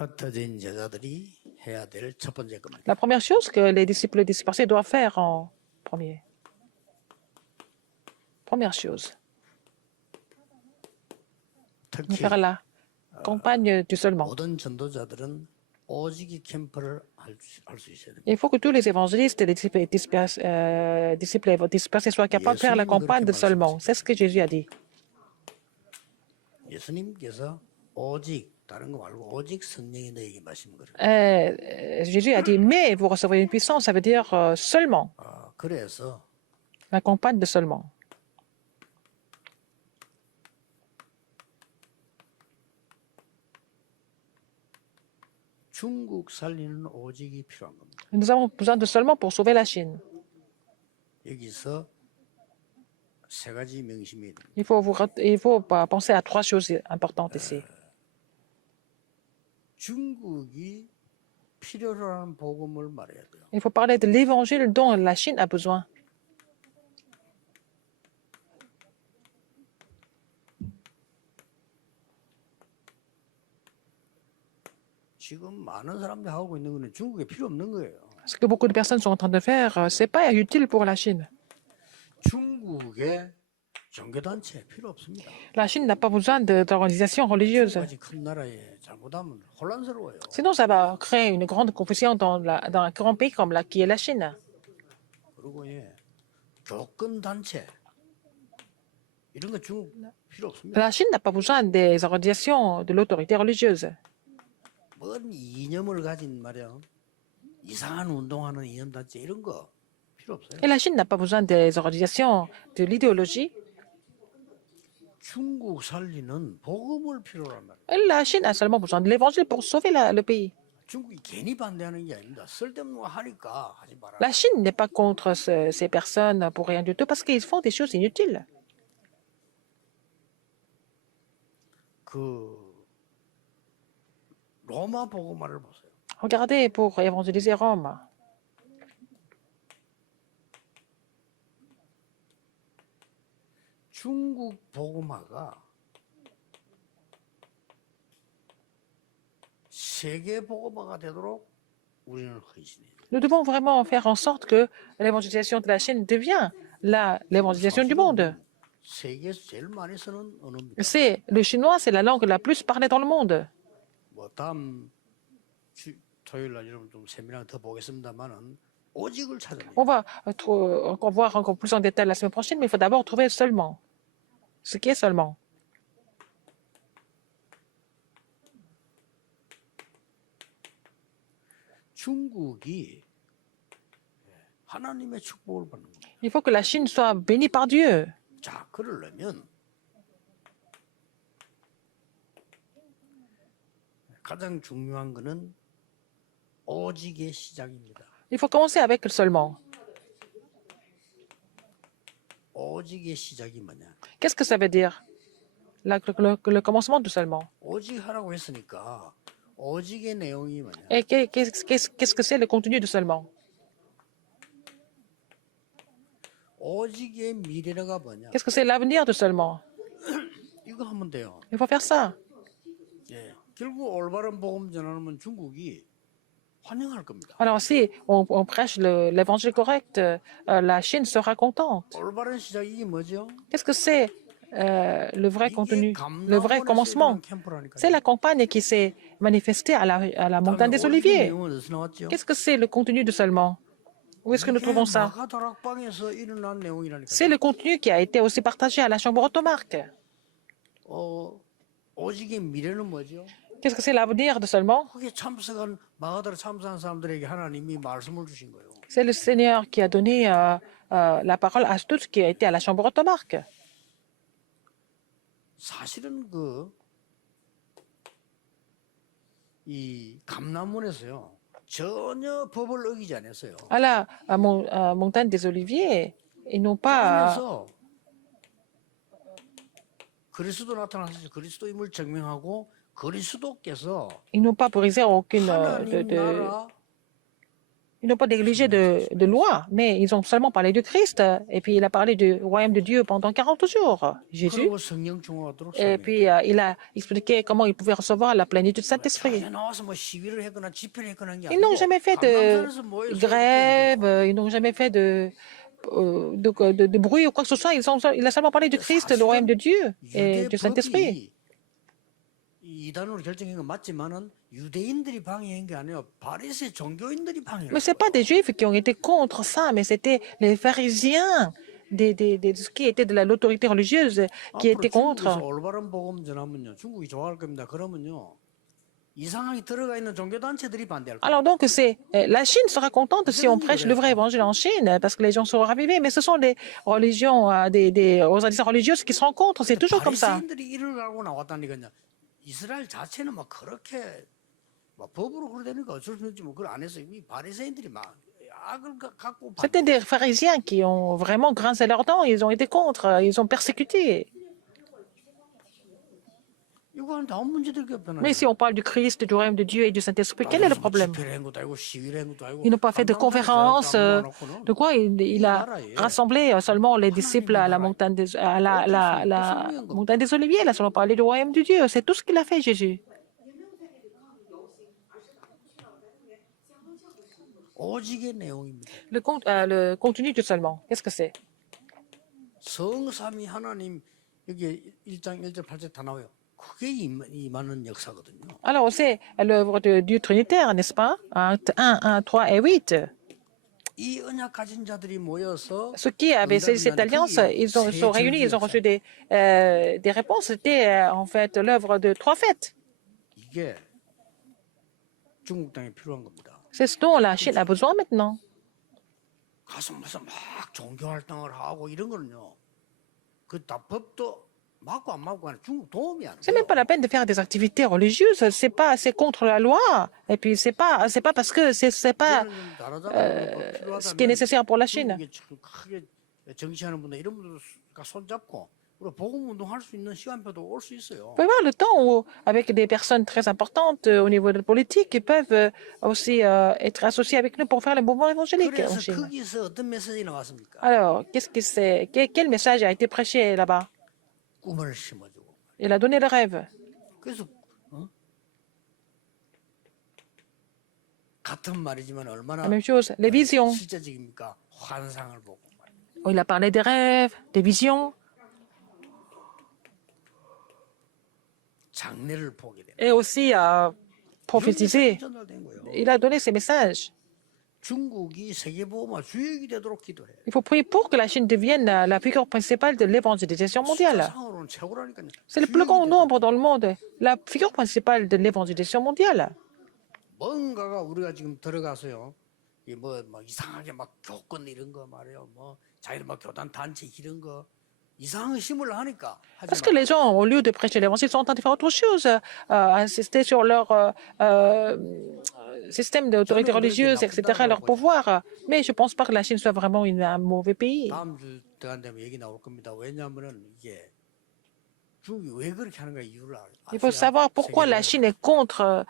흩어진 제자들이 해야 될 첫 번째 겁니다. La première chose que les disciples dispersés doivent faire en premier. Première chose, 특히 faire la campagne du seulement. 모든 전도자들은 오직이 캠프를 할 수 있어야 됩니다. Il faut que tous les évangélistes et les disciples dispersés soient capables de faire la campagne de seulement. C'est ce que Jésus a dit. 예수님께서 오직 다른 거 말고 오직 성령이 너에게 임하신 거예요. Jésus a dit, mais vous recevrez une puissance, ça veut dire seulement, 그래서 la campagne de seulement. 중국 살리는 오직이 필요한 겁니다. Nous avons besoin de seulement pour sauver la Chine. 여기서 세 가지 명심이 됩니다. Il faut penser à trois choses importantes ici. 중국이 필요로 하는 복음을 말해야 돼요. Il faut parler de l'évangile dont la Chine a besoin. 지금 많은 사람들이 하고 있는 거는 중국에 필요 없는 거예요. Ce que beaucoup de personnes sont en train de faire, c'est pas utile pour la Chine. 중국에 종교단체 필요 없습니다. La Chine n'a pas besoin d'organisations religieuses. 까지 큰 나라에 잘못하면 혼란스러워요. Sinon, ça va créer une grande confusion dans un grand pays comme qui est la Chine. 그리고 교권 단체 이런 거 중국 필요 없습니다. La Chine n'a pas besoin des organisations de l'autorité religieuse. 뭔 이념을 가진 말이야 이상한 운동하는 이념 단체 이런 거 필요 없어요. Et la Chine n'a pas besoin des organisations de l'idéologie. 중국 살리는 복음을 필요로 한다. Et la Chine a seulement besoin de l'évangile pour sauver le pays. 중국이 괜히 반대하는 게 아닙니다. 쓸데없는 거 하니까 하지 마라. La Chine n'est pas contre ces personnes pour rien du tout parce qu'ils font des choses inutiles. 그 로마 복음화를 보세요. Regardez pour évangéliser Rome. 중국 복음화가 세계 복음화가 되도록 우리는 헌신해야 돼요. Nous devons vraiment faire en sorte que l'évangélisation de la Chine devienne l'évangélisation du monde. 세계에서 제일 많이 쓰는 언어입니다. Le chinois, c'est la langue la plus parlée dans le monde. 뭐 다음 토요일 날 여러분 좀 세미나 더 보겠습니다만은 오직을 찾아야 돼요. On va encore voir encore plus en détail la semaine prochaine, mais il faut d'abord trouver seulement. Ce qui est seulement. 중국이 하나님의 축복을 받는 거예요. Il faut que la Chine soit bénie par Dieu. 자, 그러려면 가장 중요한 거는 오직의 시작입니다. Il faut commencer avec le seulement. 오직의 시작이 뭐냐? Qu'est-ce que ça veut dire? Le commencement du seulement. 오직 하라고 했으니까 오직의 내용이 뭐냐? Et qu'est-ce que c'est le contenu du seulement? 오직의 미래가 뭐냐? Qu'est-ce que c'est l'avenir du seulement? 이거 하면 돼요. Il faut faire ça. 예, 결국 올바른 복음 전하면 중국이 환영할 겁니다. Alors si on prêche l'évangile correct, la Chine sera contente. 올바른 시작이 뭐죠? Qu'est-ce que c'est le vrai contenu, le vrai commencement? 캠프라니까요. C'est la campagne qui s'est manifestée à la montagne des Oliviers. 내용은 어디서 나왔죠? Qu'est-ce que c'est le contenu du seulement? Où est-ce que nous trouvons ça? 마가 다락방에서 일어난 내용이라니까요. C'est le contenu qui a été aussi partagé à la chambre automarque. 오직의 미래는 뭐죠? Qu'est-ce que c'est l'avenir de seulement? 거기에 참석한 마가다라 참석한 사람들에게 하나님이 말씀을 주신 거예요. C'est le Seigneur qui a donné la parole à tous qui ont été à la chambre automarque. 사실은 이 감람원에서요 전혀 법을 어기지 않았어요. À la montagne des Oliviers, ils n'ont pas. 하면서 그리스도 나타나서 그리스도임을 증명하고 그리스도께서 Ils n'ont pas brisé aucune 하나님 나라 Ils n'ont pas négligé de loi, mais ils ont seulement parlé du Christ. Et puis il a parlé du royaume de Dieu pendant 40 jours, Jésus. 그리고 성령 충만하도록 Et 설명했다. puis il a expliqué comment il pouvait recevoir la plénitude du Saint-Esprit. 자기가 나와서 뭐 시위를 했거나 집회를 했거나 한게 Ils n'ont 아니고 jamais fait de 감람산에서 모여서 grève, ils n'ont jamais fait de bruit ou quoi que ce soit. Il a seulement parlé du Christ, du royaume de Dieu et 유대 du Saint-Esprit. 법이 이단으로 결정한 건 맞지만은 유대인들이 방해한 게 아니라 바리새 종교인들이 방해한 Mais ce n'est pas des Juifs qui ont été contre ça, mais c'était les pharisiens, qui étaient de l'autorité religieuse, qui 앞으로 étaient 중국에서 contre. 올바른 복음 전하면요, 중국이 좋아할 겁니다. 그러면요, 이상하게 들어가 있는 종교단체들이 반대할 거예요. Alors donc, la Chine sera contente si on prêche le vrai évangile en Chine, parce que les gens seront ravivés, mais ce sont des religions, des organisations religieuses qui seront contre, c'est toujours comme ça. 바리새인들이 이를 알고 나왔다니까요. 이스라엘 자체는 막 그렇게 막 법으로 그러다니까 어쩔 수 없지 뭐 그걸 안 해서 이 바리새인들이 막 악을 갖고 C'était des pharisiens qui ont vraiment grincé leurs dents, ils ont été contre, ils ont persécuté. 이거 하는데 아무 문제될 게 없잖아요. Mais si on parle du Christ, du royaume de Dieu et du Saint-Esprit, quel est le problème? 집회를 한 것도 아니고 시위를 한 것도 아니고 Ils n'ont pas fait de conférence. conférence. De quoi il a rassemblé seulement les disciples à la montagne la montagne des Oliviers. Il a seulement parlé du royaume de Dieu. C'est tout ce qu'il a fait, Jésus. 오직의 내용입니다. Le contenu du seulement, qu'est-ce que c'est? 성삼위 하나님 여기 1장 1절 8절 다 나와요. 그게 임하는 역사거든요. Alors, c'est l'œuvre de Dieu Trinitaire, n'est-ce pas? 1, 3 et 8. 이 언약 가진 자들이 모여서 Ceux qui avaient scellé cette alliance, ils sont réunis, ils ont reçu des réponses. C'était en fait l'œuvre de 3 fêtes. 이게 중국 땅에 필요한 겁니다. C'est ce dont la Chine a besoin maintenant. 가서 무슨 막 종교 활동을 하고 이런 거는요. 그 다 법도 맞고 안 맞고 하는 중국 도움이 안 C'est 돼요. même pas la peine de faire des activités religieuses. C'est contre la loi. Et puis c'est pas parce que c'est pas 이제는 좀 다르잖아요. 필요하다면 ce qui est nécessaire pour la Chine. 중국에 참 크게 정치하는 분들 이런 분들과 손잡고 우리 복음 운동할 수 있는 시간표도 올 수 있어요. Vous pouvez voir le temps où, avec des personnes très importantes au niveau de la politique, ils peuvent aussi être associés avec nous pour faire le mouvement évangélique en 그래서 Chine. 거기서 어떤 메시지 나왔습니까? Alors, quel message a été prêché là-bas? 꿈을 심어주고. Il a donné le rêve. 그래서 같은 말이지만 얼마나 La même chose, les visions. 실제적입니까? 환상을 보고. Il a parlé des rêves, des visions, 장래를 보게 되는. et aussi prophétisé. 전달된 거예요. Il a donné ces messages. 중국이 세계보험화 주역이 되도록 기도해. Il faut prier pour que la Chine devienne la figure principale de l'évangélisation mondiale. 상으로는 최고라니까요. C'est le plus grand nombre dans le monde, la figure principale de l'évangélisation mondiale. 뭔가가 우리가 지금 들어가서요. 이뭐 이상하게 막 교권 이런 거 말이에요. 뭐 자기들 막 교단 단체 이런 거 이상한 심을 하니까 하지 Parce que les gens, au lieu de prêcher l'évangile, sont en train de faire autre chose, insister sur leur système d'autorité religieuse, etc., leur pouvoir. Mais je ne pense pas que la Chine soit vraiment un mauvais pays. 다음 주 들어간 되면 얘기 나올 겁니다. 왜냐하면은 이게 중국이 왜 그렇게 하는가 이유를 Il faut savoir pourquoi la Chine est contre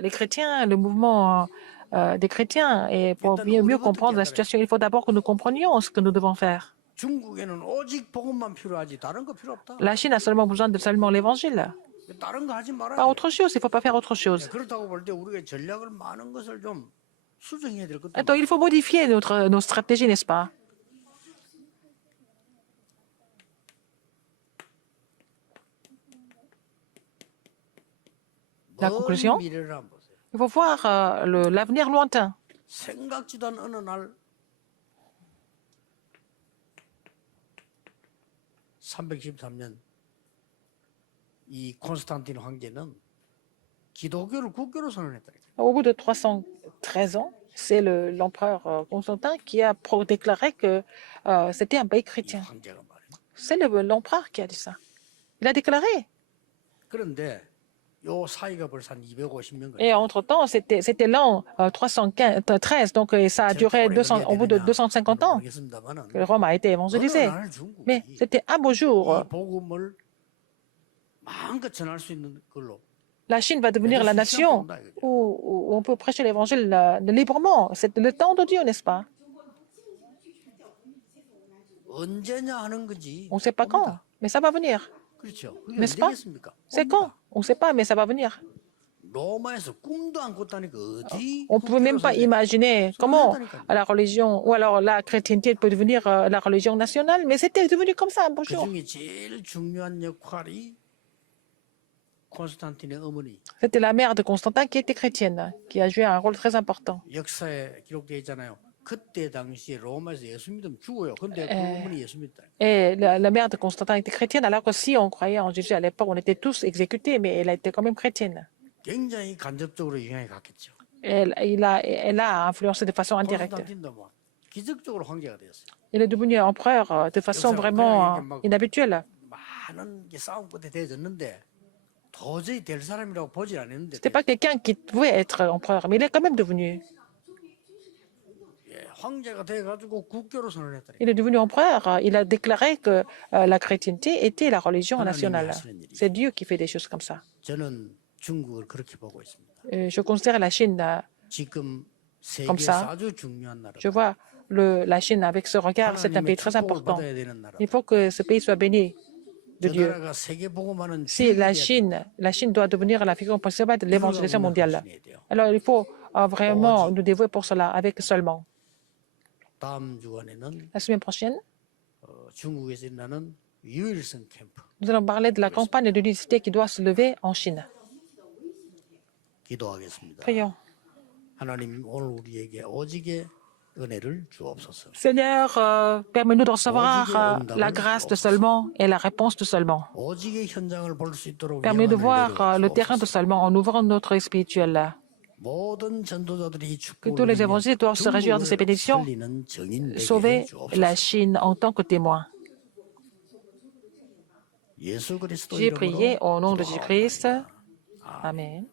les chrétiens, le mouvement des chrétiens. Et pour mieux comprendre la situation, il faut d'abord que nous comprenions ce que nous devons faire. 중국에는 오직 복음만 필요하지 다른 거 필요 없다. La Chine a seulement besoin de seulement l'évangile. 다른 거 하지 말아야 Pas 돼. autre chose, il ne faut pas faire autre chose. 그렇다고 볼 때 우리가 전략을 많은 것을 좀 수정해야 될 것도 Attends, il faut modifier nos stratégies, n'est-ce pas? La conclusion, 먼 미래를 한번 보세요. il faut voir l'avenir lointain. 생각지도 않은 어느 날 313년 이 콘스탄틴 황제는 기독교를 국교로 선언했다. Au bout de 313 ans, c'est l'empereur Constantin qui a déclaré que c'était un pays 이 chrétien. 황제가 말이에요. C'est l'empereur qui a dit ça. Il a déclaré. 그런데 요 사이가 벌써 한 250년 Et 걸려. entre-temps, c'était l'an 313, donc ça a duré au bout de 250 ans 모르겠습니다만은 que Rome a été 어느 évangélisée. 날 Mais 중국이 c'était un beau jour. 이 복음을 마음껏 전할 수 있는 걸로 La Chine va devenir la nation où où on peut prêcher l'évangile librement. C'est le temps de Dieu, n'est-ce pas? 언제냐 하는 거지. On ne sait pas quand, mais ça va venir. 그렇죠. 그게 N'est-ce pas? 언제겠습니까? C'est quand? On ne sait pas, mais ça va venir. 로마에서 꿈도 안 꿨다니까 어디 On ne peut même pas imaginer comment la religion ou alors la chrétienté peut devenir la religion nationale, mais c'était devenu comme ça un beau 그 jour. 중에 제일 중요한 역할이 콘스탄틴의 어머니 C'était la mère de Constantin qui était chrétienne, qui a joué un rôle très important. 역사에 기록되어 있잖아요. 그때 당시에 로마에서 예수 믿으면 죽어요. 근데 그 어머니 예수 믿다. Et la mère de Constantin était chrétienne, alors que si on croyait en Jésus à l'époque, on était tous exécutés, mais elle a été quand même chrétienne. 굉장히 간접적으로 영향이 갔겠죠. Elle a influencé de façon indirecte. 콘스탄틴도 뭐 기적적으로 황제가 되었어요. Il est devenu empereur de façon vraiment inhabituelle. 많은 게 싸움 끝에 되어졌는데 도저히 될 사람이라고 보질 않았는데 C'était pas quelqu'un qui pouvait être empereur, mais il est quand même devenu. 예, 황제가 돼가지고 국교로 선언했더니 Il est devenu empereur. Il a déclaré que la chrétienté était la religion nationale. C'est Dieu qui fait des choses comme ça. 저는 중국을 그렇게 보고 있습니다. Je considère la Chine 지금 comme 세계에서 ça. 아주 중요한 나라. Je vois la Chine avec ce regard. C'est un pays très important. 받아야 되는 나라. Il faut que ce pays soit béni de 저 Dieu. 나라가 세계 복음화는 Si la Chine doit devenir la figure principale de l'évangélisation mondiale, alors il faut vraiment nous dévouer pour cela avec seulement. 다음 주간에는 La semaine prochaine, 중국에서 일어나는 유일성 캠프 nous allons parler de la campagne de l'unité qui doit se lever en Chine. 기도하겠습니다. Prions. 하나님 오늘 우리에게 오직의 은혜를 주옵소서. Seigneur, permets-nous de recevoir la grâce de seulement et la réponse de seulement. 오직의 현장을 볼 수 있도록 Permets de 영안을 voir le terrain de 내려주옵소서. seulement en ouvrant notre œil spirituel. 모든 전도자들이 이 Que 축복을 tous les 누리며 évangélistes doivent se réjouir de ces 중국을 bénédictions, 살리는 증인 되게 sauver 해주옵소서. la Chine en tant que témoin. 예수 그리스도 J'ai prié 이름으로 au nom de 기도하옵나이다. Jésus-Christ. Amen.